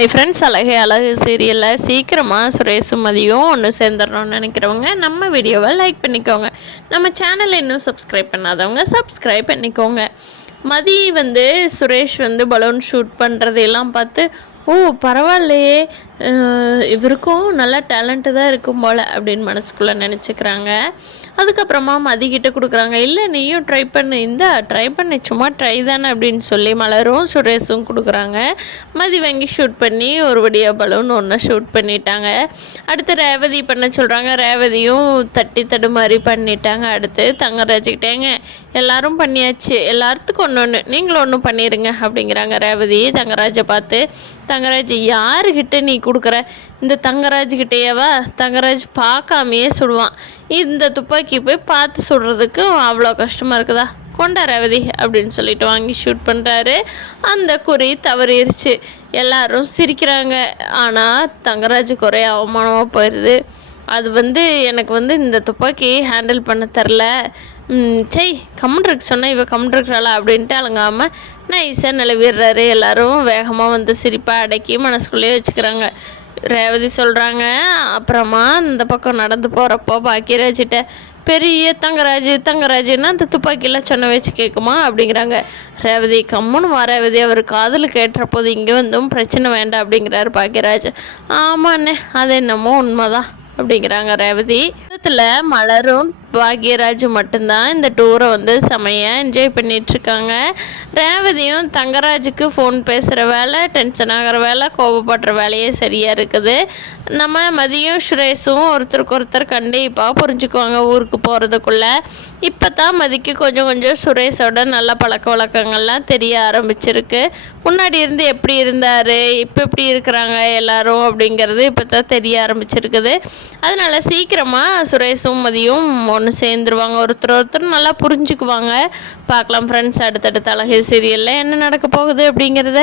Hi friends, அழகே அழகு சீரியலில் சீக்கிரமாக சுரேஷும் மதியும் ஒன்று சேர்ந்துடணும்னு நினைக்கிறவங்க நம்ம வீடியோவை லைக் பண்ணிக்கோங்க. நம்ம சேனலை இன்னும் சப்ஸ்கிரைப் பண்ணாதவங்க சப்ஸ்கிரைப் பண்ணிக்கோங்க. மதி சுரேஷ் பலூன் ஷூட் பண்ணுறதையெல்லாம் பார்த்து, ஓ பரவாயில்லையே, இவருக்கும் நல்லா டேலண்ட்டு தான் இருக்கும் போல் அப்படின்னு மனசுக்குள்ளே நினச்சிக்கிறாங்க. அதுக்கப்புறமா மதிக்கிட்ட கொடுக்குறாங்க. இல்லை நீயும் ட்ரை பண்ணு, ட்ரை பண்ணி சும்மா ட்ரை தானே அப்படின்னு சொல்லி மலரும் சுரேஷும் கொடுக்குறாங்க. மதி வாங்கி ஷூட் பண்ணி ஒரு வழியாக பலூன் ஒன்று ஷூட் பண்ணிட்டாங்க. அடுத்து ரேவதி பண்ண சொல்கிறாங்க. ரேவதியும் தட்டி தடுமாறி பண்ணிட்டாங்க. அடுத்து தங்கராஜுக்கிட்டேங்க எல்லாரும் பண்ணியாச்சு, எல்லாத்துக்கும் ஒன்று நீங்களும் ஒன்று பண்ணிடுங்க அப்படிங்கிறாங்க ரேவதி தங்கராஜை பார்த்து. தங்கராஜ் யாருக்கிட்ட நீ கொடுக்குற, இந்த தங்கராஜ்கிட்டேயவா? தங்கராஜ் பார்க்காமையே சுடுவான், இந்த துப்பாக்கி போய் பார்த்து சுடுறதுக்கு அவ்வளோ கஷ்டமாக இருக்குதா? கொண்டா ரேவதி அப்படின்னு சொல்லிட்டு வாங்கி ஷூட் பண்ணுறாரு. அந்த குறி தவறிடுச்சு. எல்லாரும் சிரிக்கிறாங்க. ஆனால் தங்கராஜுக்கு ஒரே அவமானமாக போயிடுது. அது எனக்கு இந்த துப்பாக்கி ஹேண்டில் பண்ண தெரில, கம்முன்ருக்கு சொன்னால் இவ கம்முன்ருக்கிறாளா அப்படின்ட்டு அலங்காமல் நைஸாக நிலவிடுறாரு. எல்லோரும் வேகமாக சிரிப்பாக அடக்கி மனசுக்குள்ளேயே வச்சுக்கிறாங்க. ரேவதி சொல்கிறாங்க. அப்புறமா இந்த பக்கம் நடந்து போகிறப்போ பாக்கியராஜிட்ட, பெரிய தங்கராஜுன்னா அந்த துப்பாக்கியெல்லாம் சொன்ன வச்சு கேட்குமா அப்படிங்கிறாங்க. ரேவதி கம்முன்னு ரேவதி, அவர் காதில் கேட்டுற போது இங்கே பிரச்சனை வேண்டாம் அப்படிங்கிறாரு பாக்கியராஜ். ஆமாண்ணே, அது என்னமோ உண்மைதான் அப்படிங்கிறாங்க ரேவதி. இதில் மலரும் பாக்யராஜ் மட்டும்தான் இந்த டூரை செமையாக என்ஜாய் பண்ணிகிட்ருக்காங்க. ரேவதியும் தங்கராஜுக்கு ஃபோன் பேசுகிற வேலை, டென்ஷன் ஆகிற வேலை, கோபப்படுற வேலையே சரியாக இருக்குது. நம்ம மதியம் சுரேஷும் ஒருத்தருக்கு ஒருத்தர் கண்டிப்பாக புரிஞ்சுக்குவாங்க ஊருக்கு போகிறதுக்குள்ளே. இப்போ தான் மதிக்கு கொஞ்சம் கொஞ்சம் சுரேஷோட நல்ல பழக்க வழக்கங்கள்லாம் தெரிய ஆரம்பிச்சிருக்கு. முன்னாடி இருந்து எப்படி இருந்தார், இப்போ எப்படி இருக்கிறாங்க எல்லாரும் அப்படிங்கிறது இப்போ தான் தெரிய ஆரம்பிச்சிருக்குது. அதனால் சீக்கிரமாக சுரேஷும் மதியும் ஒன்று சேர்ந்துருவாங்க. ஒருத்தர் நல்லா புரிஞ்சுக்குவாங்க. பார்க்கலாம் ஃப்ரெண்ட்ஸ், அடுத்தடுத்த அழகே சீரியலில் என்ன நடக்க போகுது அப்படிங்கிறத.